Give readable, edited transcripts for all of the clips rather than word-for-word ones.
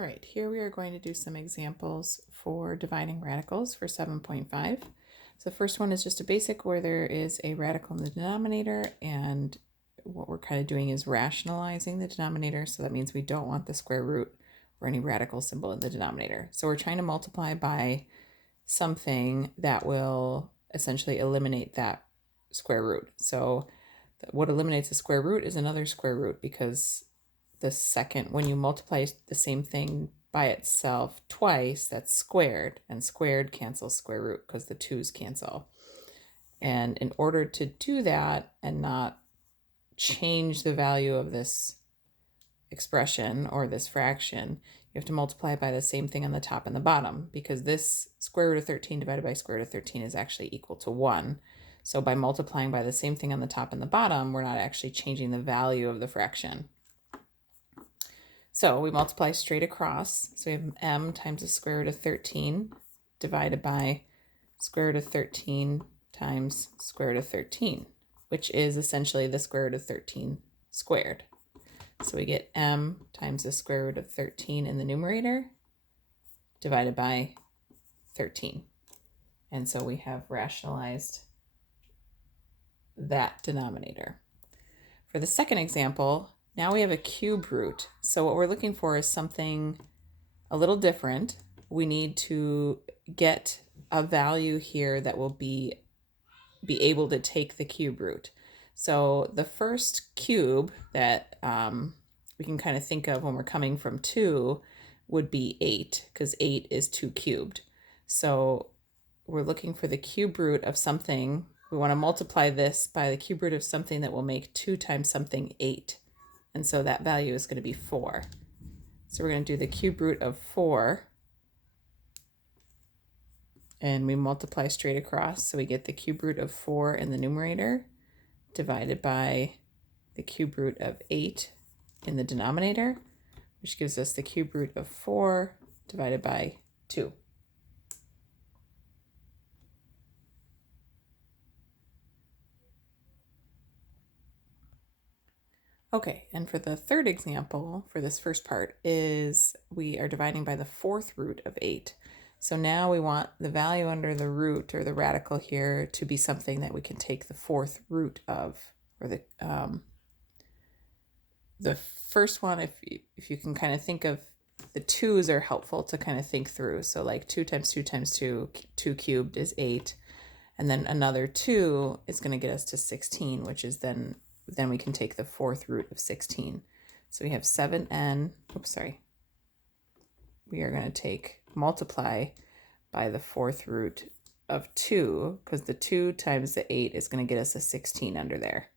All right, here we are going to do some examples for dividing radicals for 7.5. So the first one is just a basic where there is a radical in the denominator, and what we're kind of doing is rationalizing the denominator. So that means we don't want the square root or any radical symbol in the denominator. So we're trying to multiply by something that will essentially eliminate that square root. So what eliminates the square root is another square root, because the second, when you multiply the same thing by itself twice, that's squared, and squared cancels square root because the 2's cancel. And in order to do that and not change the value of this expression or this fraction, you have to multiply by the same thing on the top and the bottom, because this square root of 13 divided by square root of 13 is actually equal to 1. So by multiplying by the same thing on the top and the bottom, we're not actually changing the value of the fraction. So we multiply straight across. So we have m times the square root of 13 divided by square root of 13 times square root of 13, which is essentially the square root of 13 squared. So we get m times the square root of 13 in the numerator divided by 13. And so we have rationalized that denominator. For the second example, now we have a cube root. So what we're looking for is something a little different. We need to get a value here that will be able to take the cube root. So the first cube that we can kind of think of when we're coming from 2 would be 8, because 8 is 2 cubed. So we're looking for the cube root of something. We want to multiply this by the cube root of something that will make 2 times something 8. And so that value is going to be 4. So we're going to do the cube root of 4. And we multiply straight across. So we get the cube root of 4 in the numerator divided by the cube root of 8 in the denominator, which gives us the cube root of 4 divided by 2. Okay, and for the third example, for this first part, is we are dividing by the fourth root of 8. So now we want the value under the root, or the radical here, to be something that we can take the fourth root of, or the first one, if you can kind of think of, the 2's are helpful to kind of think through. So like 2 times 2 times 2, 2 cubed is 8. And then another 2 is going to get us to 16, which is then we can take the fourth root of 16. So we have 7n, we are going to multiply by the fourth root of 2, because the 2 times the 8 is going to get us a 16 under there.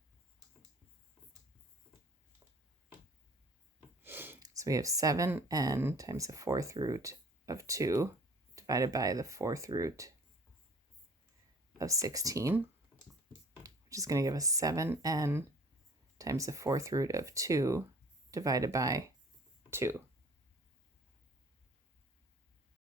So we have 7n times the fourth root of 2 divided by the fourth root of 16, which is going to give us 7n times the fourth root of 2 divided by 2.